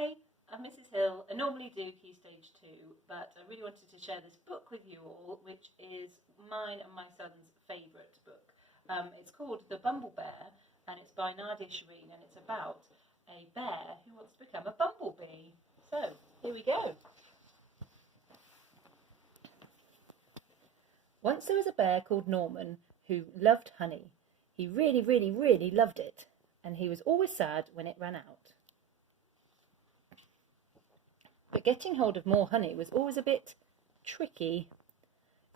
Hi, I'm Mrs. Hill. I normally do Key Stage 2, but I really wanted to share this book with you all, which is mine and my son's favourite book. It's called The Bumble Bear, and it's by Nadia Shireen, and it's about a bear who wants to become a bumblebee. So, here we go. Once there was a bear called Norman who loved honey. He really, really, really loved it, and he was always sad when it ran out. But getting hold of more honey was always a bit tricky.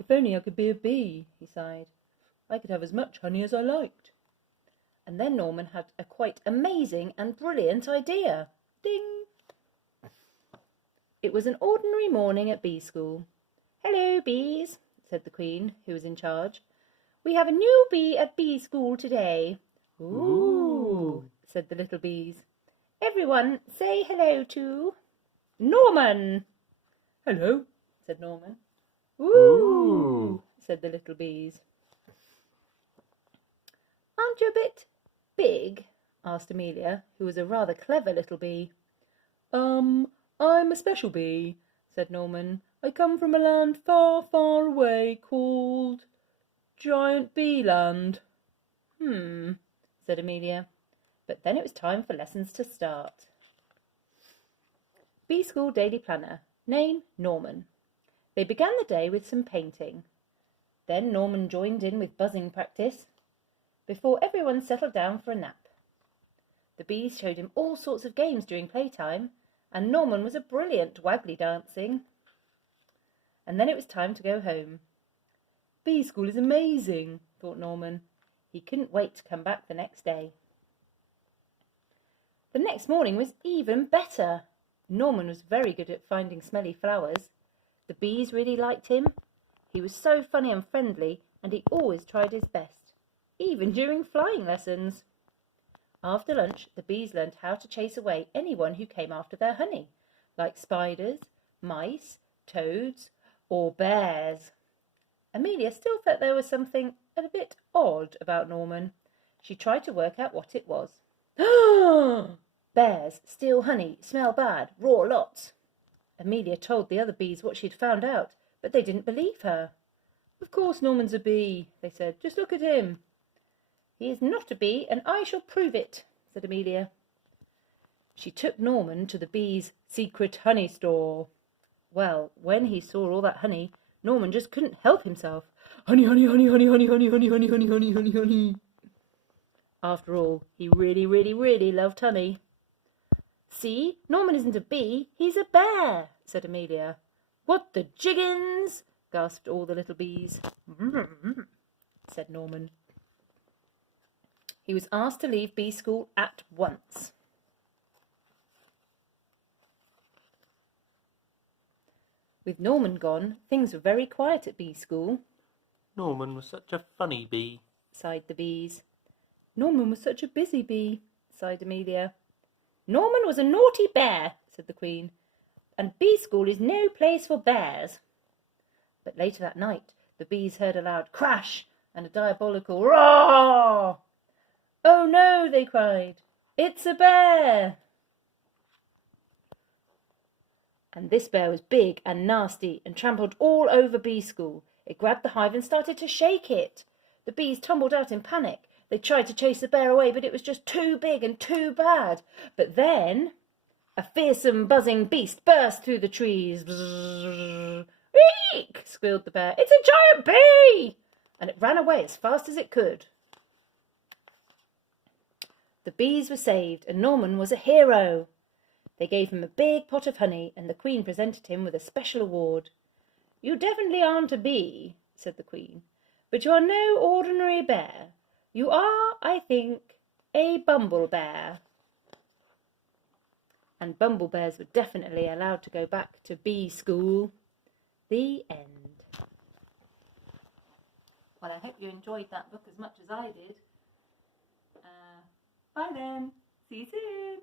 If only I could be a bee, he sighed. I could have as much honey as I liked. And then Norman had a quite amazing and brilliant idea. Ding! It was an ordinary morning at bee school. Hello, bees, said the Queen, who was in charge. We have a new bee at bee school today. Ooh, said the little bees. Everyone say hello to Norman. Hello, said Norman. Ooh, said the little bees. Aren't you a bit big? Asked Amelia, who was a rather clever little bee. I'm a special bee, said Norman. I come from a land far, far away called Giant Bee Land. Said Amelia. But then it was time for lessons to start. Bee School Daily Planner. Name, Norman. They began the day with some painting. Then Norman joined in with buzzing practice before everyone settled down for a nap. The bees showed him all sorts of games during playtime, and Norman was a brilliant waggly dancing. And then it was time to go home. Bee School is amazing, thought Norman. He couldn't wait to come back the next day. The next morning was even better. Norman was very good at finding smelly flowers. The bees really liked him. He was so funny and friendly, and he always tried his best, even during flying lessons. After lunch, the bees learned how to chase away anyone who came after their honey, like spiders, mice, toads, or bears. Amelia still felt there was something a bit odd about Norman. She tried to work out what it was. Bears steal honey, smell bad, roar lots. Amelia told the other bees what she'd found out, but they didn't believe her. Of course Norman's a bee, they said. Just look at him. He is not a bee, and I shall prove it, said Amelia. She took Norman to the bees' secret honey store. Well, when he saw all that honey, Norman just couldn't help himself. Honey, honey, honey, honey, honey, honey, honey, honey, honey, honey, honey, honey. After all, he really, really, really loved honey. See, Norman isn't a bee, he's a bear, said Amelia. What the jiggins, gasped all the little bees. Said Norman. He was asked to leave bee school at once. With Norman gone, things were very quiet at bee school. Norman was such a funny bee, sighed the bees. Norman was such a busy bee, sighed Amelia. Norman was a naughty bear, said the Queen, and bee school is no place for bears. But later that night, the bees heard a loud crash and a diabolical roar. Oh no, they cried, it's a bear! And this bear was big and nasty and trampled all over bee school. It grabbed the hive and started to shake it. The bees tumbled out in panic. They tried to chase the bear away, but it was just too big and too bad. But then a fearsome buzzing beast burst through the trees. Eek! Squealed the bear. It's a giant bee! And it ran away as fast as it could. The bees were saved, and Norman was a hero. They gave him a big pot of honey, and the Queen presented him with a special award. You definitely aren't a bee, said the Queen, but you are no ordinary bear. You are, I think, a Bumble Bear. And Bumble Bears were definitely allowed to go back to bee school. The end. Well, I hope you enjoyed that book as much as I did. Bye then. See you soon.